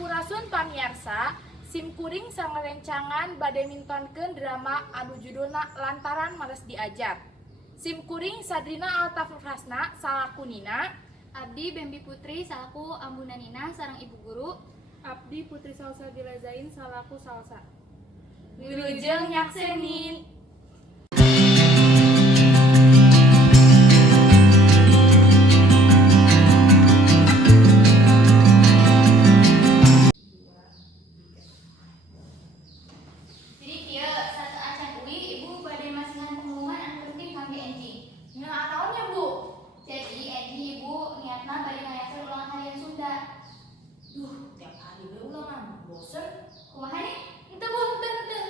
Sampurasun pamiarsa, simkuring sangarencangan bade mintonkeun drama anu judulna Lantaran Males Diajar. Simkuring Sadrina Altafrasna salaku Nina, Abdi Bembi Putri salaku Ambuna Nina sareng Ibu Guru. Abdi Putri Salsa Gilazain salaku Salsa. Wilujeng nyaksenin. Jadi kieu satu acan ui Ibu bade masihan pengumuman anu penting kangge Enji. Naonnya Bu? Jadi Enji Ibu niatna bade ngayakeun ulangan harian Sunda. Tiap hari we ulangan, bosen. Kumaha nih? Henteu Bu, henteu.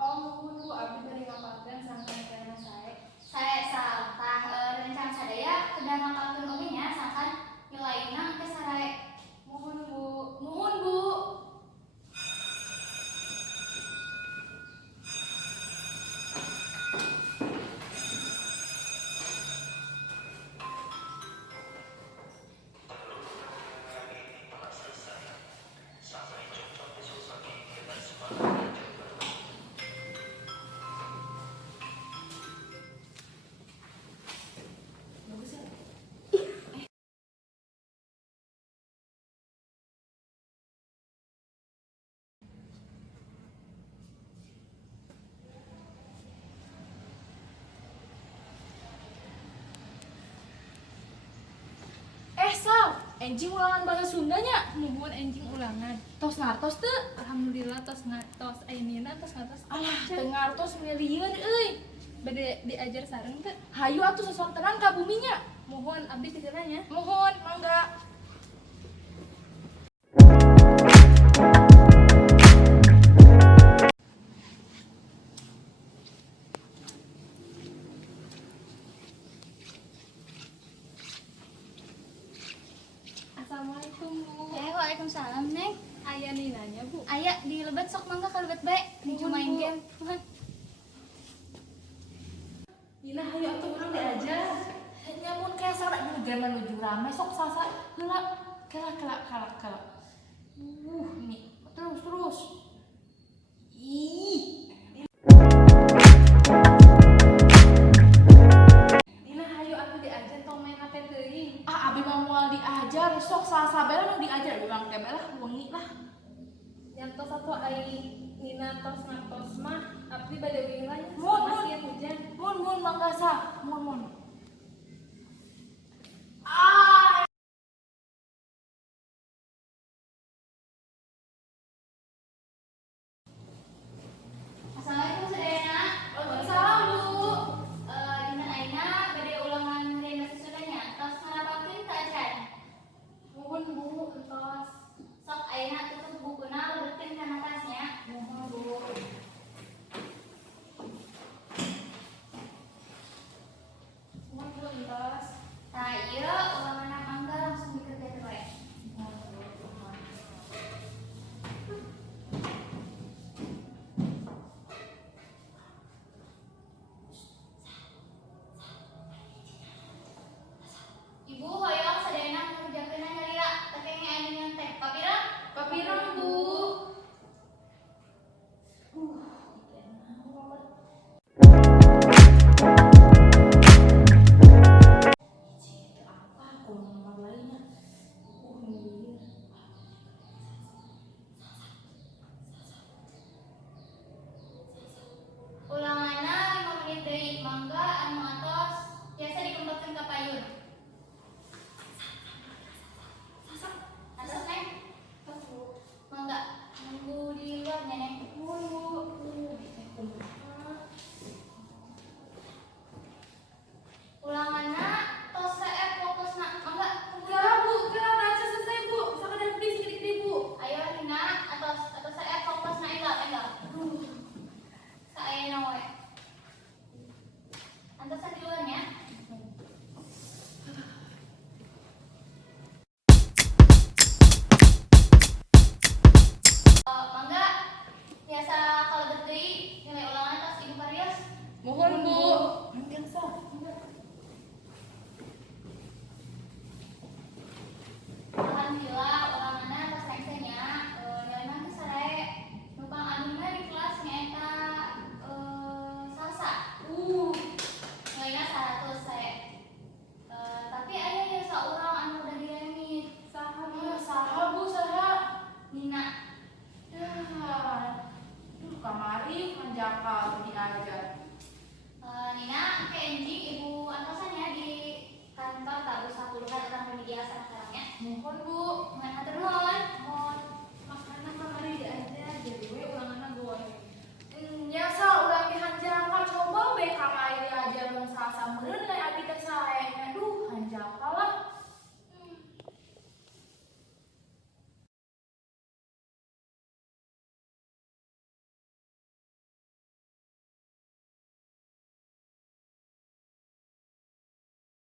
Oh, nuhun Bu, abdi bade ngapalkeun sangkan kana sae. Saya saltah rencana sadaya kedah ngapalkeun oge nya sangkan nilainya engke sarae. Nuhun Bu. Nuhun Bu. Sal, enjing ulangan bahasa Sundanya. Nuhun enjing ulangan. Tos ngartos teu? Alhamdulillah tos ngatos ayeuna tos ngatos. Alah, teu ngartos milieun euy. Bade diajar sareng teh. Hayu atuh sesontenan ka buminya. Mohon abdi titipnya. Mohon, mangga. Assalamualaikum Bu. Waalaikumsalam Neng. Aya ninanya Bu. Aya di lebet sok mangga ka lebet bae. Nih Nuhun, main Bu. game. Nuhun. Nina hayu atuh urang diajar. Nyamun kayak sarak dulu game menuju ramai sok salsa heula. Kela. Nih, terus. Ih. Dina hayu atuh diajar tong main HP teuing. Abi mah moal diajar, sok salsa bae nu diajar urang teh bae lah wengi lah. Nyantos satu ai Nina tos ngatos mah abdi bade ulangan. Mun. Masih hujan. Mun mangga sah, mun. Assalamualaikum sadayana. Waalaikumsalam Bu. Dina ayeuna bade ulangan harian bahasa Sundanya. Tos ngarapalkeun ka acan. Nuhun Bu, entos. Sok ayeuna tutup bukuna lebetkeun kana tasnya. Nuhun Bu. Nuhun Bu, entos. Tah ieu ulangan mangga langsung dikerjakeun wae. Ibu hoyong sadayana ngerjakeun nyarira teh kenge anu nyontek. Papirang? Papirang Bu. Ulanganna 5 menit deui. Mangga anu atos biasa dikembangkeun ka payun. Atos Neng? Mangga nunggu di luar nya Neng. Ulanganna tos CF fokusna. Mangga Kela Bu, kela baca selesai Bu. Sakadar please gede Bu. ayo Rina atos CF fokusna enggal. Saeuna we. Antosan di luar nya. jakal diajar. Nina, Kenji, Ibu Antosannya di kantor tabus 10 orang media sekarangnya. Mohon Bu. Mohon atur nuhun. Mohon makanan kamari diajar jadi we ulangan gue. Ya,